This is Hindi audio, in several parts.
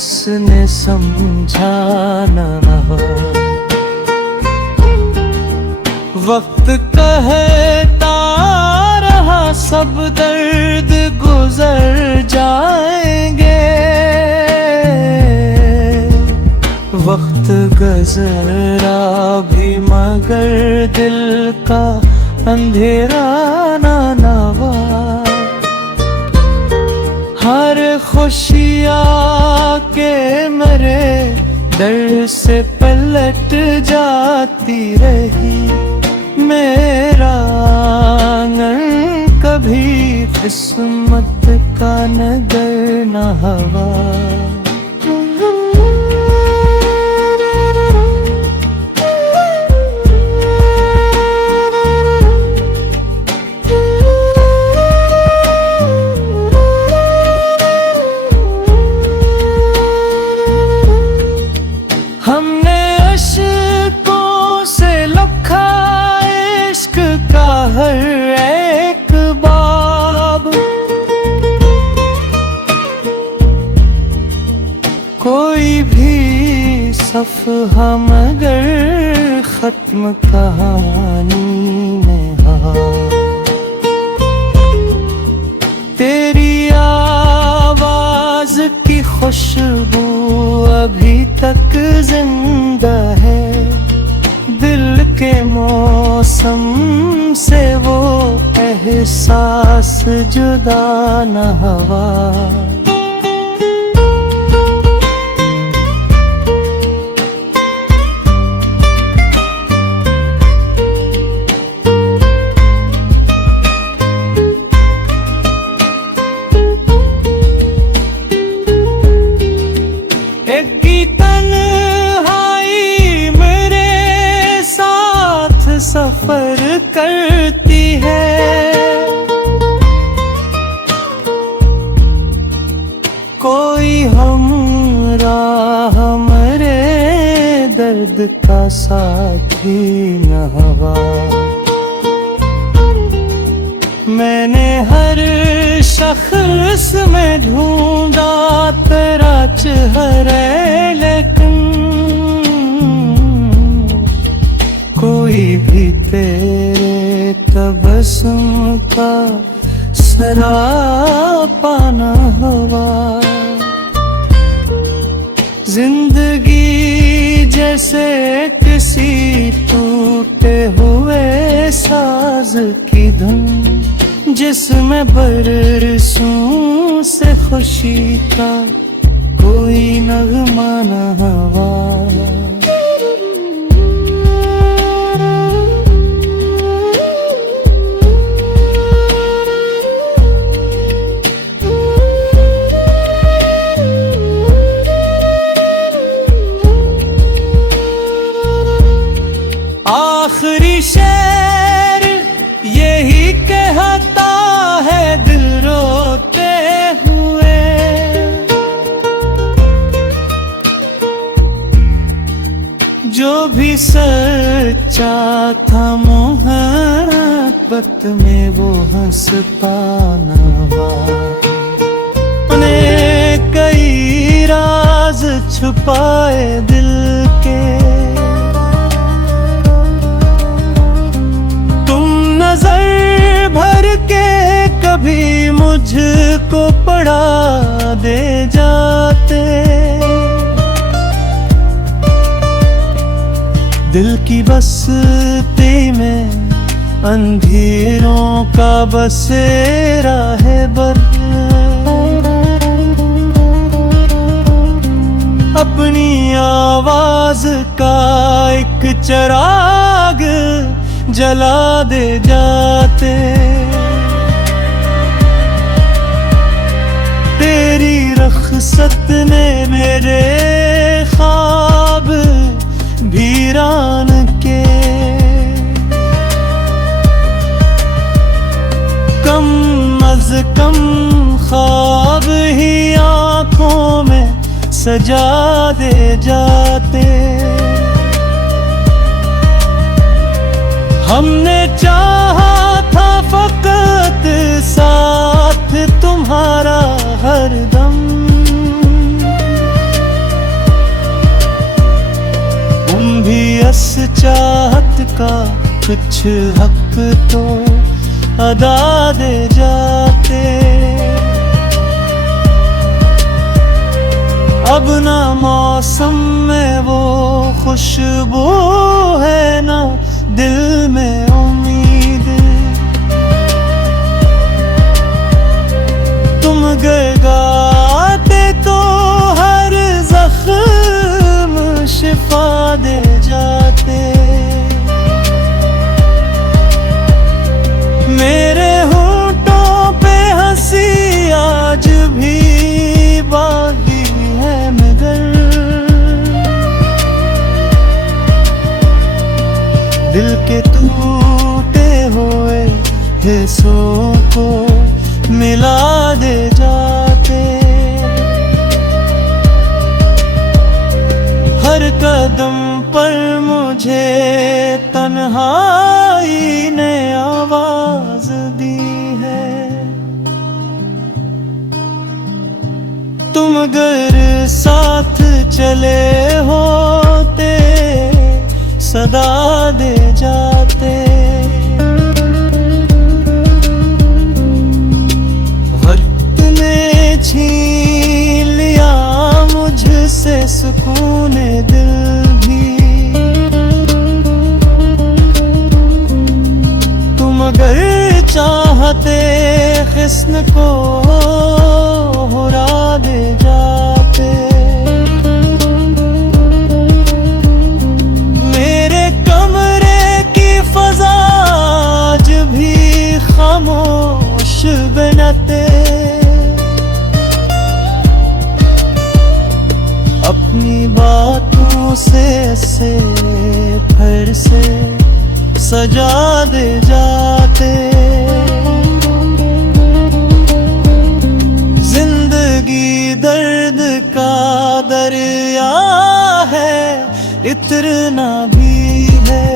जिसने समझा ना वक्त कहता रहा सब दर्द गुजर जाएंगे। वक्त गुजरा भी मगर दिल का अंधेरा ना नवा। हर खुशियाँ के मेरे दर्द से पलट जाती रही। मेरा आंगन कभी किस्मत का नगर न हवा। हमने अश्कों से लिखा इश्क का हर एक बाब। कोई भी सफ़हा मगर ख़त्म कहानी में हा। तेरी आवाज़ की खुशबू अभी तक जिंदा है। दिल के मौसम से वो एहसास जुदा न हवा। सफर करती है कोई हमराह हमरे दर्द का साथी न हवा। मैंने हर शख्स में ढूंढा तेरा चेहरा लेकिन कोई भी तेरे तबस्सुम का सरापा न हुआ। जिंदगी जैसे किसी टूटे हुए साज की धुन जिसमें बरसों से खुशी का कोई नगमा न हवा। आखिरी शेर यही कहता है दिल रोते हुए। जो भी सच्चा था मोहब्बत में वो हंसता न हुआ। उन्हें कई राज छुपाए दिल के नजर भर के कभी मुझको पड़ा दे जाते। दिल की बस्ती में अंधेरों का बसेरा है बर। अपनी आवाज का एक चिराग जला दे जाते। तेरी रख़्सत ने मेरे ख्वाब वीरान के कम अज़ कम ख्वाब ही आँखों में सजा दे जाते। हमने चाहा था फकत साथ तुम्हारा हरदम। तुम भी इस चाहत का कुछ हक तो अदा दे जाते। अब ना मौसम में वो खुशबू है, ना दिल में उम्मीद। तुम गर गाते तो हर जख्म शिफा दे जाते। मेरे होंठों पे हंसी आज भी बाकी है, मगर दिल के टूटे हुए हिस्सों को मिला दे जाते। हर कदम पर मुझे तन्हाई ने आवाज दी है। तुम अगर साथ चले होते सदा दे जाते। वक्त ने छीन लिया मुझसे सुकून दिल भी। तुम अगर चाहते हुस्न को हुरा दे जाते। मेरे कमरे की फजा आज भी खामोश बनाते। अपनी बातों से फिर से सजा दे जाते। जिंदगी दर्द का दरिया है, इतना भी है।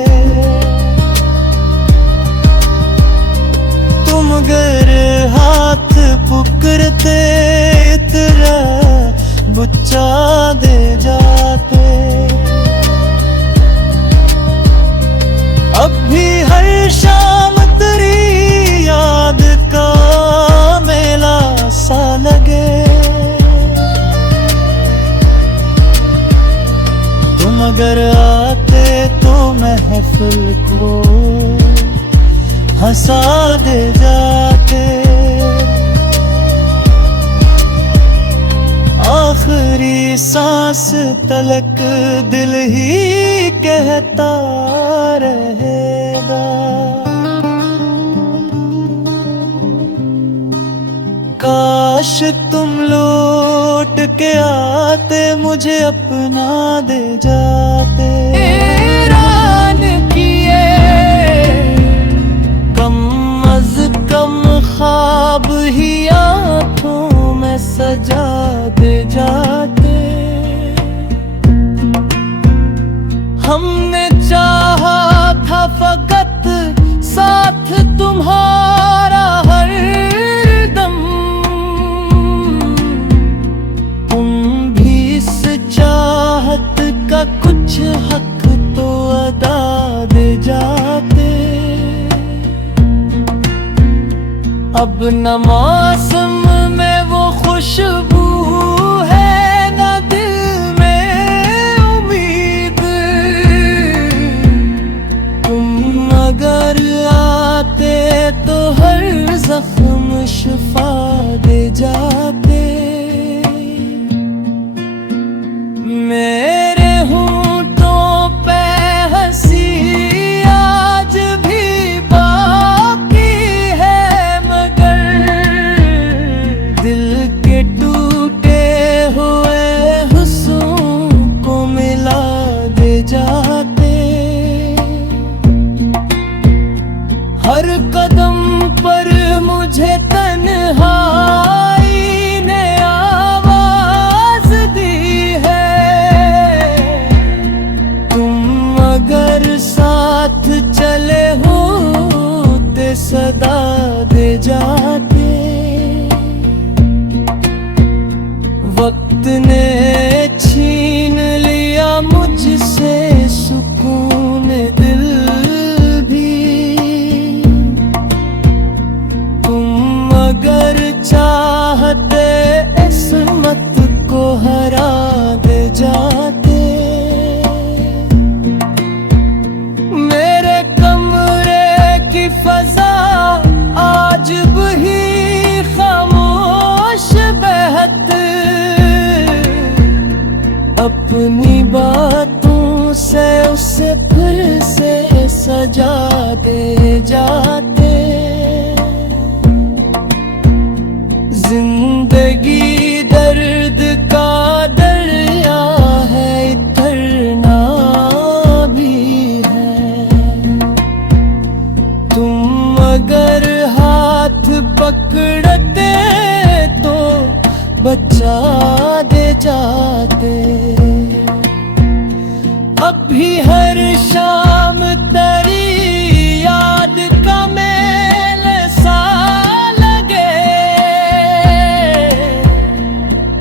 तुम अगर हाथ पुकरते इतना बुच्चा दे जाते। अब भी हर शाम तेरी याद का मेला सा लगे। तुम अगर आते तो महफिल को हंसा दे जाते। आखिरी सांस तलक दिल ही कहता रहेगा। काश तुम लौट के आते, मुझे अपना दे जाते। हैरान किए कम अज कम ख्वाब ही आँखों में सजा दे जाते। हमने चाहा था फकत साथ तुम्हारा हर दम। तुम भी इस चाहत का कुछ हक तो अदा दे जाते। अब न मौसम में वो खुशबू है, न दिल में उम्मीद। तुम अगर आते तो हर जख्म शिफा दे जाते। मेरे होंठों पे हंसी आज भी बाकी है, मगर दिल के टूटे हुए हुस्सों को मिला दे जाते। हर कदम पर मुझे तन्हाई ने आवाज दी है। तुम अगर साथ चले होते सदा दे जाते। वक्त ने छीन लिया मुझसे फिर से सजा दे जाते। जिंदगी दर्द का दरिया है, इतना भी है। तुम अगर हाथ पकड़ते तो बचा दे जाते। अब भी हर शाम तेरी याद का मेल सा लगे।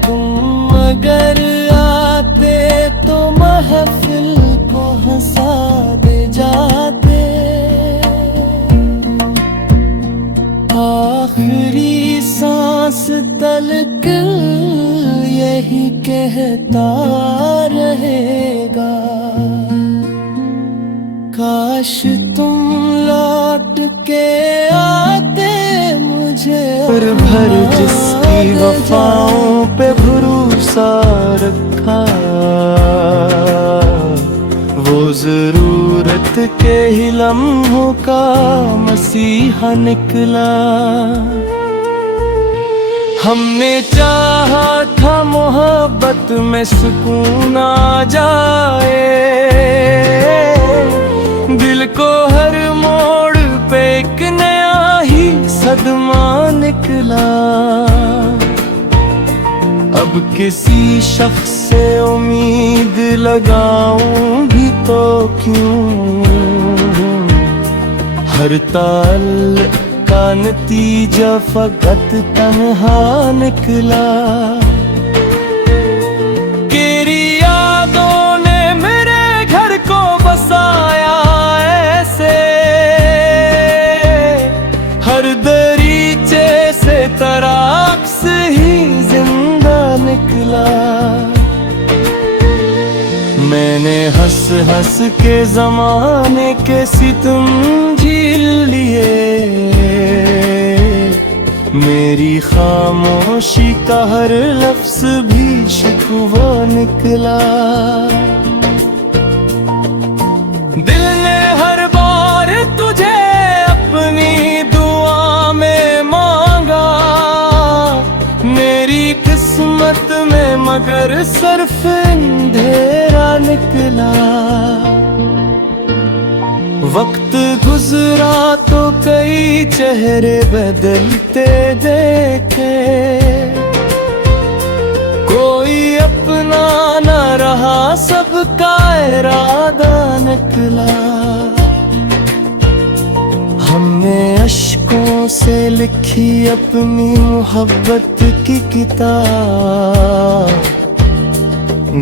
तुम अगर आते तो महफिल को हंसा दे जाते। आखिरी सांस तलक यही कहता रहेगा, काश तुम लौट के आते मुझे फिर भर जिसकी वफाओं पे भरोसा रखा, वो जरूरत के ही लम्हों का मसीहा निकला। हमने चाहा था मोहब्बत में सुकून आ जाए, दिल को हर मोड़ पे एक नया ही सदमा निकला। अब किसी शख्स से उम्मीद लगाऊं भी तो क्यों, हर ताल का नतीजा फकत तन्हा निकला। तेरी यादों ने मेरे घर को बसाया ऐसे, हर दरीचे से तराक्स ही जिंदा निकला। मैंने हंस हंस के जमाने के सितम झील लिए, मेरी खामोशी का हर लफ्ज भी शिकवा निकला। दिल ने हर बार तुझे अपनी दुआ में मांगा, मेरी किस्मत में मगर सिर्फ अंधेरा निकला। वक्त गुजरा तो कई चेहरे बदलते देखे, कोई अपना न रहा सबका इरादा निकला। हमने अश्कों से लिखी अपनी मोहब्बत की किताब,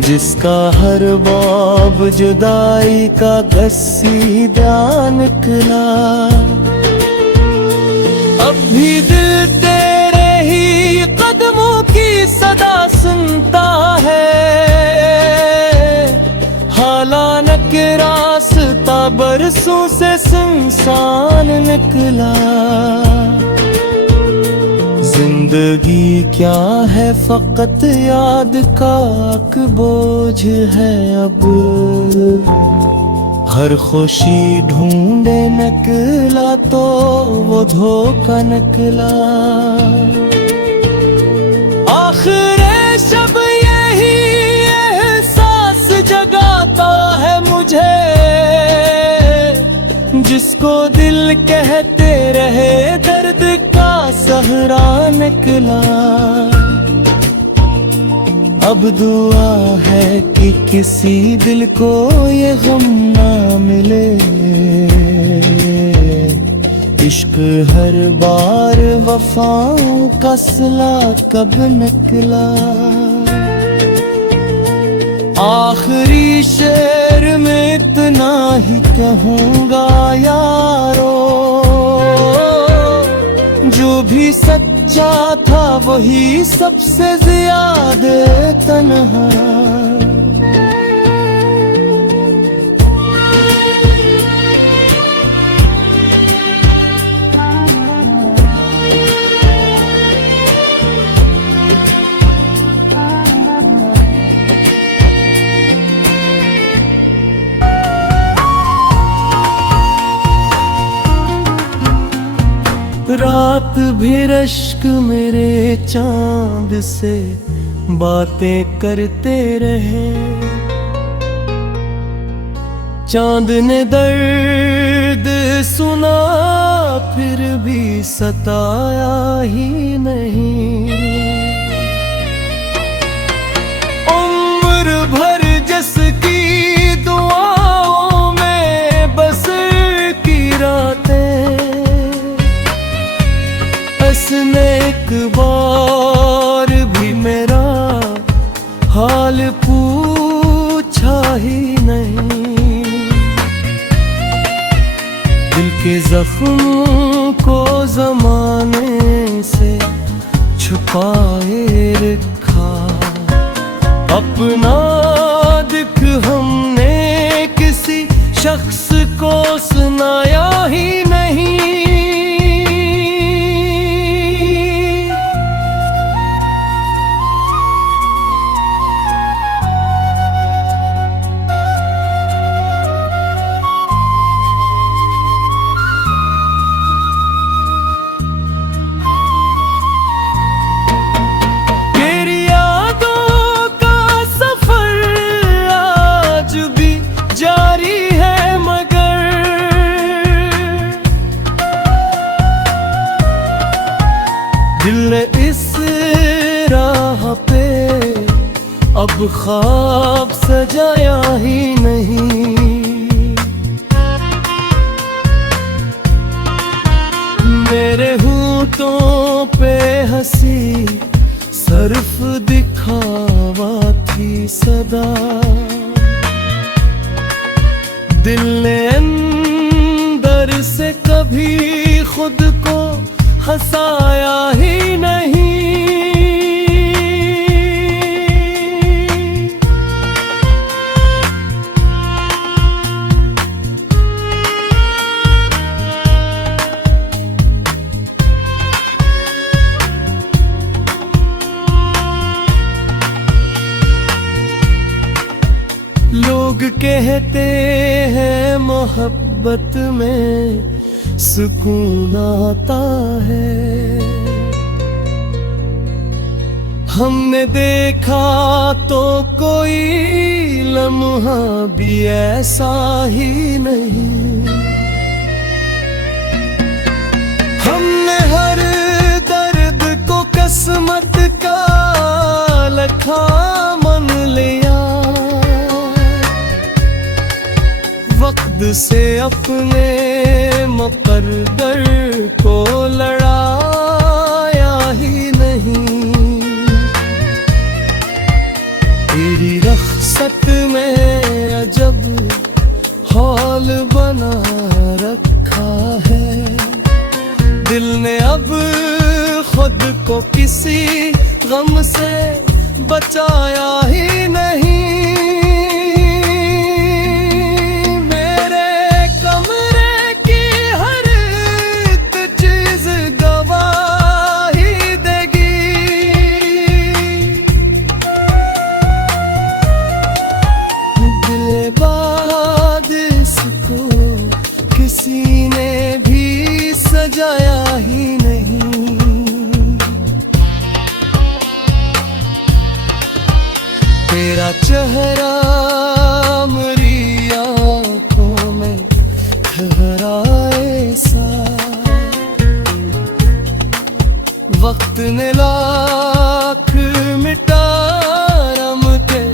जिसका हर बाब जुदाई का घसीटा निकला। अब भी दिल तेरे ही कदमों की सदा सुनता है, हालांकि रास्ता बरसों से सुनसान निकला। जिंदगी क्या है फकत याद का एक बोझ है अब, हर खुशी ढूंढे निकला तो वो धोखा निकला। आखिर शब यही एहसास जगाता है मुझे, जिसको दिल कहते रहे दर्द का सहरा निकला। अब दुआ है कि किसी दिल को ये गम ना मिले, इश्क हर बार वफाओं का सिला कब निकला। आखिरी शेर में इतना ही कहूँगा यारो, जो भी सच्चा था वही सबसे ज्यादा तन्हा। रात भी रश्क मेरे चांद से बातें करते रहे। चांद ने दर्द सुना फिर भी सताया ही नहीं। उम्र भर जिसकी दुआओं में बसर की रातें, उसने एक बार भी मेरा हाल पूछा ही नहीं। दिल के जख्म को जमाने से छुपाए रखा, अपना दुख हमने किसी शख्स को सुनाया ही नहीं। दिल ने इस राह पे अब ख्वाब सजाया ही नहीं। मेरे होठों पे हंसी सिर्फ दिखावा थी सदा। दिल ने अंदर से कभी खुद को हंसाया ही नहीं। लोग कहते हैं मोहब्बत में सुकून आता है। हमने देखा तो कोई लम्हा भी ऐसा ही नहीं। हमने हर दर्द को किस्मत का लखा मन लिया। वक्त से अपने मुकद्दर को लड़ाया ही नहीं। तेरी रख्सत में अजब हाल बना रखा है। दिल ने अब खुद को किसी गम से बचाया ही नहीं। किसी ने भी सजाया ही नहीं। तेरा चेहरा मेरी आँखों में ठहराए सा। वक्त ने लाख मिटा रम के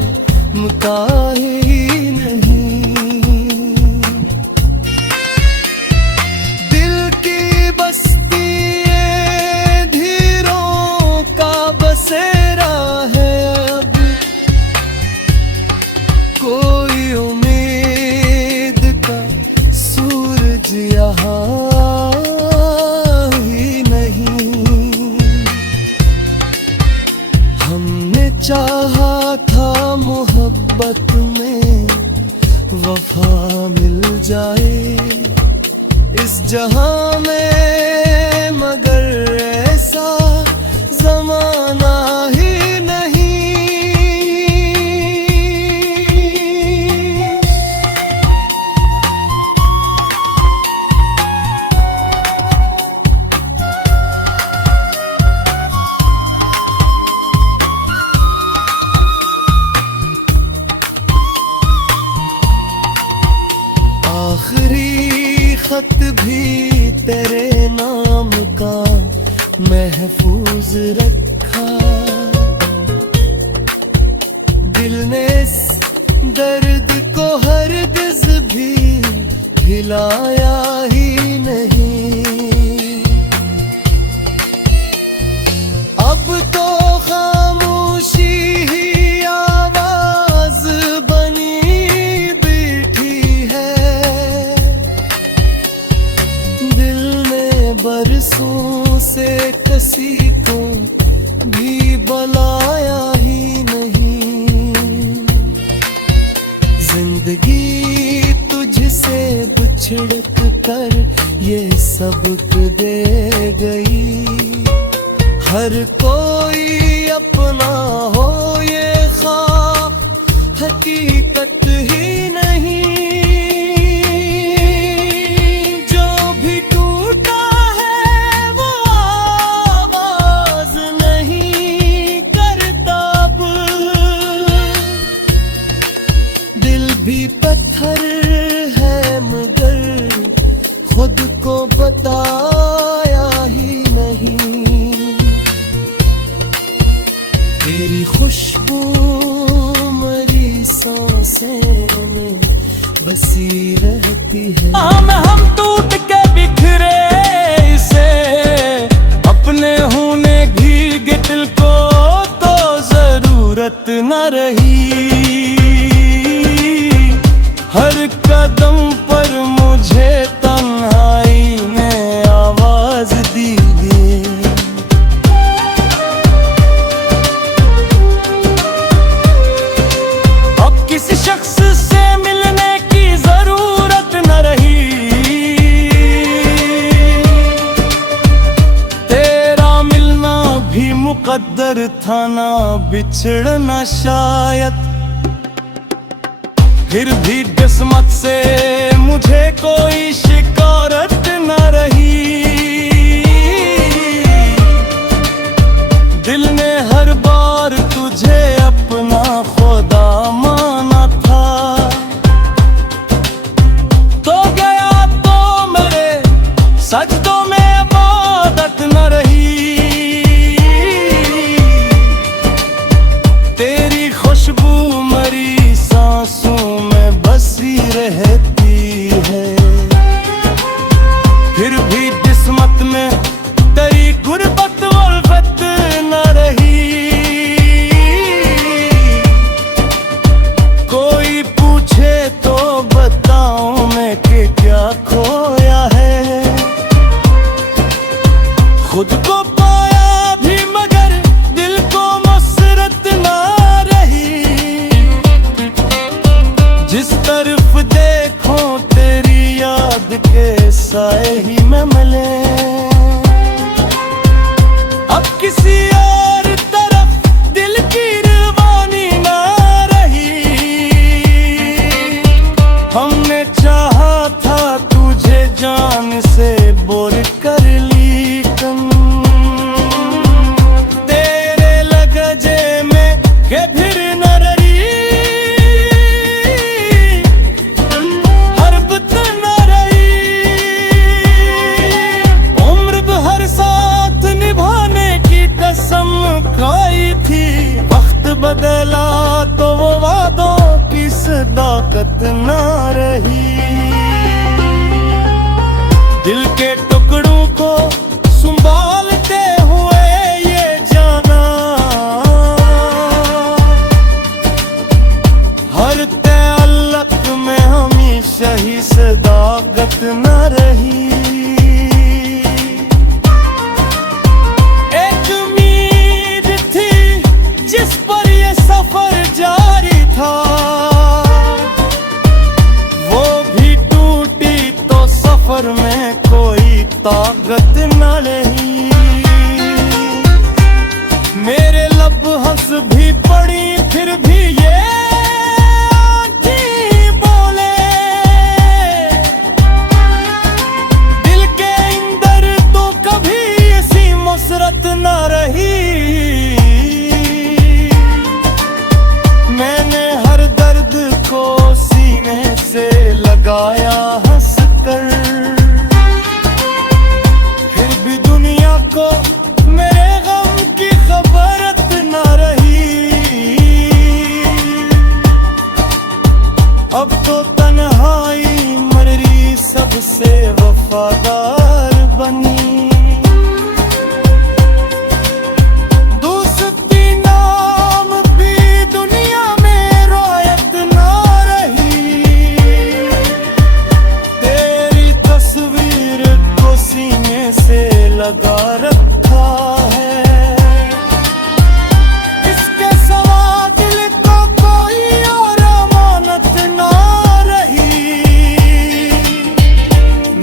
मुका ही नहीं। बसेरा है अब कोई उम्मीद का सूरज यहाँ ही नहीं। हमने चाहा था मोहब्बत में वफा मिल जाए इस जहां में, मगर ऐसा जमाना ही नहीं। आखिरी खत भी तेरे नाम का महफूज रखा। दिल ने इस दर्द को हरगिज़ भी हिलाया ही नहीं। अब तो खामोशी ही आवाज बनी बैठी है। दिल ने बरसों से किसी को भी बुलाया ही नहीं। जिंदगी तुझसे बिछड़ कर ये सबक दे गई। हर कोई अपना हो ये ख्वाब हकीकत ही नहीं। जो भी टूटा है वो आवाज नहीं करता अब। दिल भी पत्थर है मगर खुद को बताया ही नहीं। तेरी खुशबू मरी सांसें में बसी रहती है। हम टूट के बिखरे से अपने होने भीगे दिल को तो जरूरत न रही। हर कदम पर मुझे तन्हाई ने आवाज दी है। अब किसी शख्स से मिलने की जरूरत न रही। तेरा मिलना भी मुकद्दर था ना बिछड़ना शायद। फिर भी किस्मत से मुझे कोई शिकायत न रही। दिल ने हर बार तुझे अपना खुदा माना था। तो गया तो मेरे सजदों में इबादत न रही। तेरी खुशबू मरी सांसों में बसी रहती है। फिर भी किस्मत में तेरी गुर्बत उल्फत न रही। कोई पूछे तो बताऊं मैं कि क्या खोया है। खुद को पाया भी मगर दिल को मसरत ना रही। जिस तरफ देखो तेरी याद के साए ही में मिले। अब किसी और तरफ दिल की रवानी ना रही। हमने चाहा था तुझे जान से बोर कर ली कम। तेरे लगजे में के फिर न रही। हरबत न रही। उम्र भर साथ निभाने की कसम खाई थी। वक्त बदला तो वो वादों की सदाकत न रही। दिल के टुकड़ों को संभालते हुए ये जाना। हर तअल्लुक में हमेशा ही सदाकत न रही। एक उम्मीद थी जिस पर ये सफर जारी था। वो भी टूटी तो सफर में कोई ताकत न रही। मेरे लब हंस भी पड़ी फिर भी ये आँखें बोले। दिल के अंदर तो कभी ऐसी मुसरत न रही। मैंने हर दर्द को सीने से लगा लगाया हंस कर, फिर भी दुनिया को मेरे गम की खबरत न रही। अब तो तन्हाई मरी सबसे वफादार बनी। लगा रखा है इसके सिवा दिल को कोई और अमानत ना रही।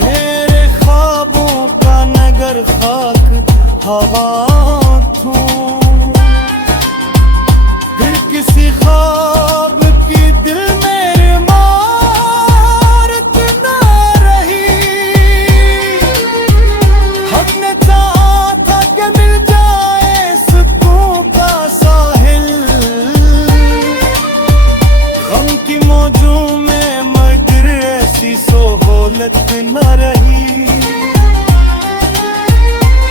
मेरे ख्वाबों का नगर खाक हवा तू, फिर किसी ख्वाब की दिल मेरे मारत ना रही। हमने चाहा था कि मिल जाए सुकून का साहिल, गम की मौजों में मगर ऐसी सोहलत न रही।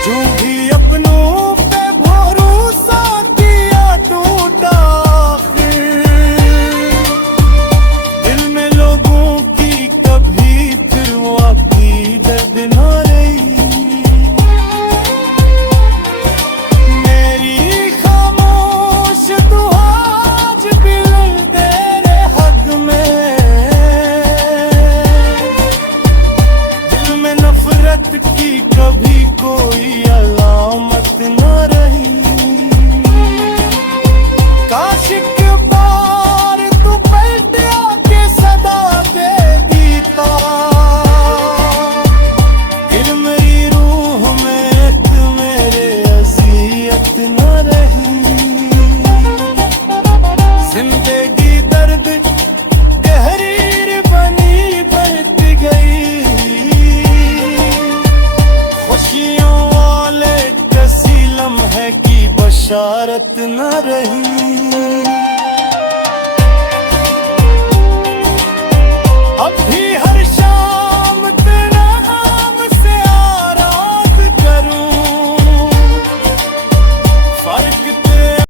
जो भी अपनों पे भरोसा किया टूटा, दिल में लोगों की कभी फिर वो अकीदत न रही। मेरी खामोश दुआ आज भी तेरे हक में, दिल में नफरत की कभी कोई अलामत न रही। काश एक बार तू पलट आके सदा दे दीता, दिल मेरी रूह में एक मेरे अज़ियत न रही। जिंदगी दर्द तहरीर बनी बहत गई, खुशियों वाले किसी लम्हे की बशारत न रही।